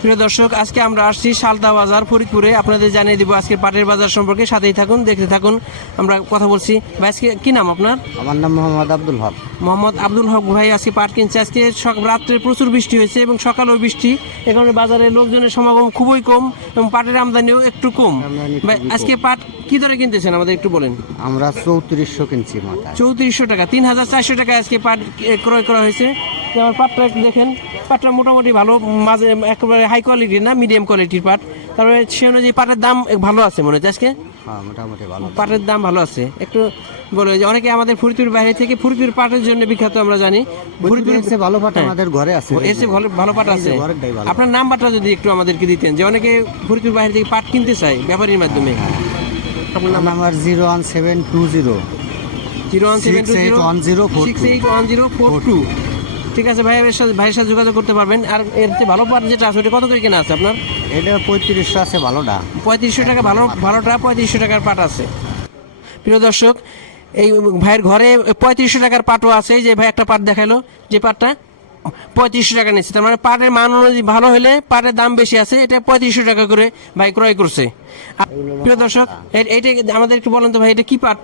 প্রিয় দর্শক আজকে আমরা আসছি শালদা বাজার ফরিদপুরে। আপনাদের জানিয়ে দিব আজকে পাটের বাজার সম্পর্কে। সাথেই থাকুন দেখতে থাকুন। আমরা কথা বলছি। ভাই আজকে কী নাম আপনার? আমার নাম মোহাম্মদ আব্দুল হক। মোহাম্মদ আব্দুল হক ভাই আজকে পাট কিনছে। আজকে রাত্রে প্রচুর বৃষ্টি হয়েছে এবং সকালেও বৃষ্টি। কারণে বাজারে লোকজনের সমাগম খুবই কম এবং পাটের আমদানিও একটু কম। ভাই আজকে পাট কি দরে কিনতেছেন? আমাদের একটু বলেন। আমরা চৌত্রিশশো কিনছি চৌত্রিশশো টাকা তিন হাজার চারশো টাকা আজকে পাট ক্রয় করা হয়েছে। যেমন পাটটা দেখেন পাটটা মোটামুটি ভালো মাঝে একেবারে হাই কোয়ালিটির না মিডিয়াম কোয়ালিটির পাট। তারপরে সে অনুযায়ী পাটের দাম ভালো আছে মনে হচ্ছে আজকে? হ্যাঁ মোটামুটি ভালো পাটের দাম ভালো আছে। একটু বলে যে অনেকে আমাদের ফরিদপুর বাইরে থেকে ফরিদপুর পাটের জন্য বিখ্যাত আমরা জানি। ফরিদপুর এসে ভালো পাট হ্যাঁ। আমাদের ঘরে আছে। এসে ভালো ভালো পাট আছে। আপনার নাম্বারটা যদি একটু আমাদেরকে দিতেন যে অনেকে ফরিদপুর বাইরে থেকে পাট কিনতে চায় ব্যাপারীর মাধ্যমে। আপনার নাম? Number zero one seven two zero zero one seven two zero 681042 six eight one zero four two ঠিক আছে ভাইয়ের সাথে ভাইয়ের সাথে যোগাযোগ করতে পারবেন। আর এর চেয়ে ভালো পাট যেটা আছে ওটা কত করে কেনা আছে আপনার? এটা পঁয়ত্রিশশো আছে ভালোটা। পঁয়ত্রিশশো টাকা ভালো ভালোটা পঁয়ত্রিশশো টাকার পাট আছে। প্রিয় দর্শক এই ভাইয়ের ঘরে পঁয়ত্রিশশো টাকার পাটও আছে। এই যে ভাই একটা পাট দেখাল যে পাটটা? পঁয়ত্রিশশো টাকা নিচ্ছে। তার মানে পাটের মান অনুযায়ী ভালো হলে পাটের দাম বেশি আছে। এটা পঁয়ত্রিশশো টাকা করে ভাই ক্রয় করছে। প্রিয় দর্শক এ- এইটা আমাদের একটু বলেন তো ভাই এটা কি পাট?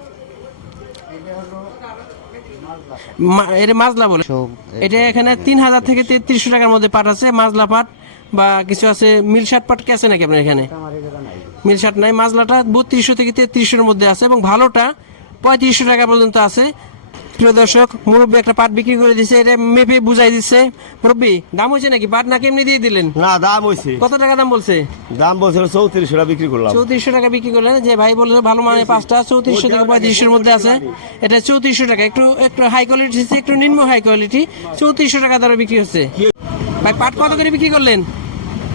এটা মাজলা বলে। এটা এখানে তিন হাজার থেকে তেত্রিশশো টাকার মধ্যে পাট আছে মাজলা পাট বা কিছু আছে মিলশাট পাট কি আছে নাকি আপনার এখানে? মিলশাট নাই মাজলাটা বত্রিশশো থেকে তেত্রিশশোর মধ্যে আছে এবং ভালোটা পঁয়ত্রিশশো টাকা পর্যন্ত আছে। প্রিয় দর্শক মুরব্বী একটা পাট বিক্রি করে দিছে এটা মেপে বুঝাই দিচ্ছে মুরব্বী দাম হয়েছে নাকি? পাট নাকি এমনি দিয়ে দিলেন? না দাম হয়েছে। কত টাকা দাম বলছে? দাম বলছিল চৌত্রিশশো টাকা বিক্রি করলাম। চৌত্রিশশো টাকা বিক্রি করলেন যে ভাই বলছে ভালো মানে পাঁচটা চৌত্রিশশো থেকে পঁয়ত্রিশশোর মধ্যে আছে। এটা চৌত্রিশশো টাকা একটু একটু হাই কোয়ালিটি একটু নিম্ন হাই কোয়ালিটি চৌত্রিশশো টাকা দরে বিক্রি হচ্ছে। ভাই পাট কত করে বিক্রি করলেন?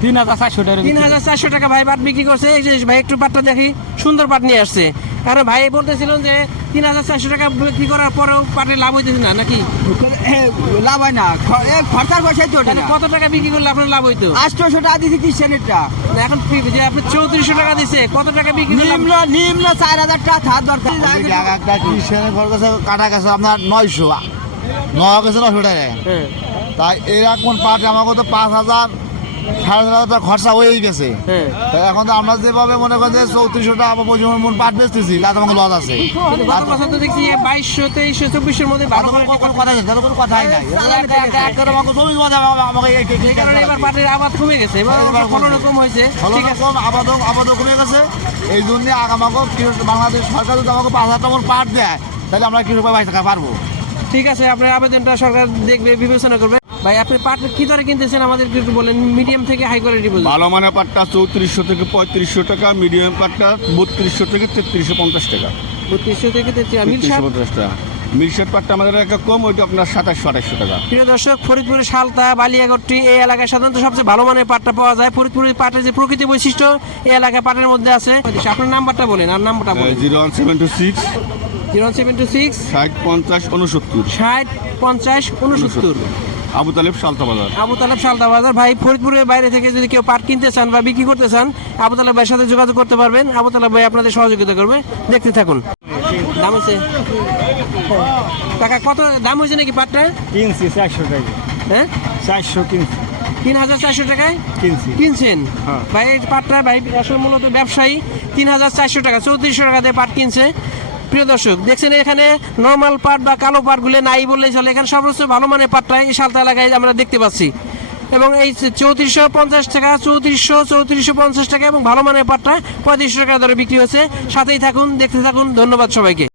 তিন হাজার চারশো টাকা তিন হাজার চারশো টাকা ভাই পাট বিক্রি করছে। এই যে ভাই একটু পাটটা দেখি সুন্দর পাট নিয়ে আসছে। কারণ ভাই বলতেছিলেন যে তিন হাজার চারশো টাকা বিক্রি করার পরেও পাটের লাভ হইতেছে না নাকি? লাভ হয় না। খরচার পয়সাই তো কত টাকা বিক্রি করলে আপনার লাভ হইতো? আটশোশো টাকা দিয়েছি কিষানেরটা এখন যে আপনি চৌত্রিশশো টাকা দিছে কত টাকা বিক্রি নিম্ন নিম্ন চার হাজার টাকা থার দরকার। একটা কৃষকের ঘর কাটা গেছে আপনার নয়শো। নয় গেছে নয়শো টাকা হ্যাঁ। তাই এরকম পাট আমাকে তো পাঁচ হাজার সাড়ে চার হাজার খরচা হয়েই গেছে। হ্যাঁ। এখন তো আমরা যেভাবে মনে করেন যে চৌত্রিশশো টাকা বা পঁচিশ মন পাট বেচতেছি তাতে আমাকে লস আছে। বাইশশো তেইশশো মধ্যে কোনো কথা নেই কোনো কথাই নাই। আমাকে কারণে এবার পাটের আবাদ কমে গেছে এবার কমে হয়েছে। ঠিক কম গেছে। এই জন্য আমাকে বাংলাদেশ সরকার যদি আমাকে পাঁচ হাজার টাকা পাট দেয় তাহলে আমরা কৃষক ভাই টাকা পারব। ঠিক আছে আপনার আবেদনটা সরকার দেখবে বিবেচনা করবে। ভাই আপনি পাট কি দরে কিনতেছেন? আমাদের একটু বলেন মিডিয়াম থেকে হাই কোয়ালিটি বলুন। ভালো মানের পাটটা চৌত্রিশশো থেকে পঁয়ত্রিশশো টাকা মিডিয়াম পাটটা বত্রিশশো থেকে তেত্রিশশো পঞ্চাশ টাকা। বত্রিশশো থেকে তেত্রিশশো পঞ্চাশ টাকা। মিরশেট পাটটা আমাদের একটা কম ওইটা আপনার সাতাশশো আঠাশশো টাকা। প্রিয় দর্শক ফরিদপুরের সালতা বালিয়াগট্টি এই এলাকায় সাধারণত সবচেয়ে ভালো মানের পাটটা পাওয়া যায়। ফরিদপুরের পাটের যে প্রকৃতি বৈশিষ্ট্য এই এলাকায় পাটের মধ্যে আছে। আপনার নাম্বারটা বলেন আর নাম্বারটা বলেন। Zero one seven two six zero seven two six ষাট পঞ্চাশ উনসত্তর ষাট পঞ্চাশ উনসত্তর আবু তালেব সালতা বাজার। আবু তালেব সালতা বাজার ভাই ফরিদপুরের বাইরে থেকে যদি কেউ পাট কিনতে চান বা বিক্রি করতে চান আবু তালেব ভাইয়ের সাথে যোগাযোগ করতে পারবেন। আবু তালেব ভাই আপনাদের সহযোগিতা করবে। দেখতে থাকুন। দাম হয়েছে টাকা কত? দাম হয়েছে নাকি পাটটা কিনছি চারশো টাকা। হ্যাঁ? চারশো কিনছি। তিন হাজার চারশো টাকায়? কিনছি। কিনছেন? হ্যাঁ। ভাই পাটটা ভাই আসলে মূলত ব্যবসায়ী। তিন হাজার চারশো টাকা চৌত্রিশশো টাকা দিয়ে পাট কিনছে। প্রিয় দর্শক, দেখছেন এখানে নর্মাল পাট বা কালো পাটগুলো নাই বললেই চলে। এখানে সর্বোচ্চ ভালো মানের পাটটা এই সালতা এলাকায় আমরা দেখতে পাচ্ছি। এবং এই চৌত্রিশশো পঞ্চাশ টাকা, চৌত্রিশশো চৌত্রিশশো পঞ্চাশ টাকা এবং ভালো মানের পাটটা পঁয়ত্রিশশো টাকা দরে বিক্রি হয়েছে সাথেই থাকুন, দেখতে থাকুন, ধন্যবাদ সবাইকে।